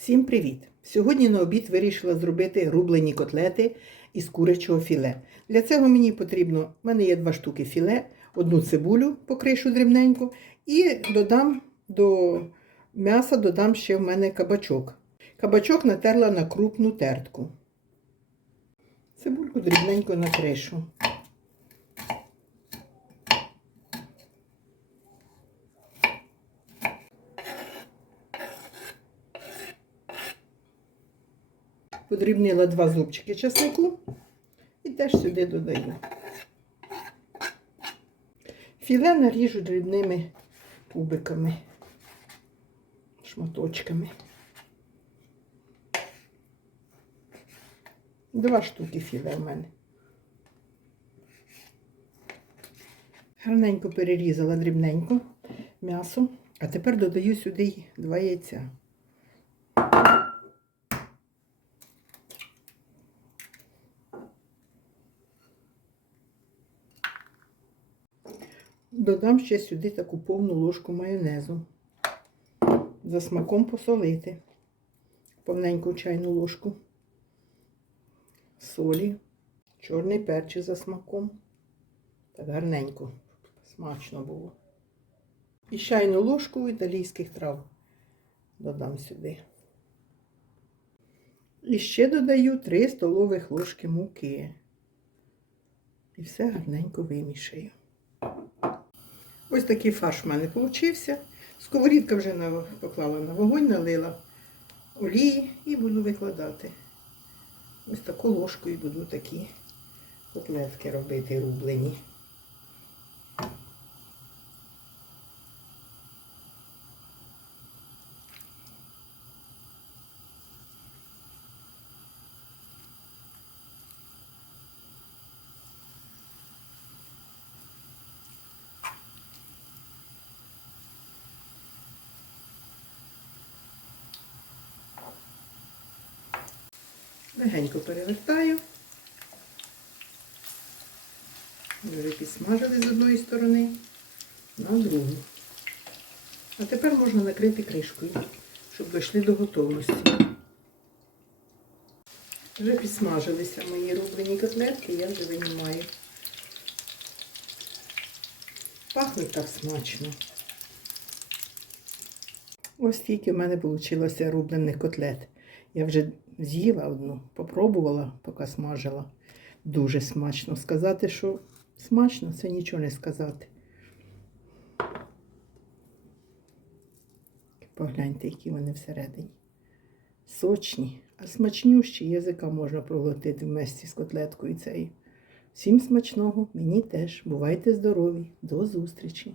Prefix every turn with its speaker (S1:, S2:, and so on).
S1: Всім привіт! Сьогодні на обід вирішила зробити рублені котлети із курячого філе. Для цього мені потрібно, в мене є два штуки філе, одну цибулю покришу дрібненько і додам до м'яса додам ще в мене кабачок. Кабачок натерла на крупну тертку. Цибульку дрібненько накришу. Подрібнила два зубчики чеснику і теж сюди додаю. Філе наріжу дрібними кубиками, шматочками. Два штуки філе в мене. Гарненько перерізала дрібненько м'ясо, а тепер додаю сюди два яйця. Додам ще сюди таку повну ложку майонезу. За смаком посолити. Повненьку чайну ложку солі, чорний перчик за смаком. Так гарненько, смачно було. І чайну ложку італійських трав додам сюди. І ще додаю 3 столових ложки муки. І все гарненько вимішаю. Ось такий фарш в мене вийшов. Сковорідка вже поклала на вогонь, налила олії і буду викладати. Ось таку ложкою буду такі котлетки робити рублені. Легенько перевертаю. Вже підсмажили з одної сторони на другу. А тепер можна накрити кришкою, щоб дійшли до готовності. Вже підсмажилися мої рублені котлетки, я вже винімаю. Пахнуть так смачно. Ось тільки в мене вийшло рублених котлет. Я вже з'їла одну, попробувала, поки смажила. Дуже смачно. Сказати, що смачно, це нічого не сказати. Погляньте, які вони всередині. Сочні, а смачнющі язика можна проглотити вместе з котлеткою цією. Всім смачного, мені теж. Бувайте здорові. До зустрічі!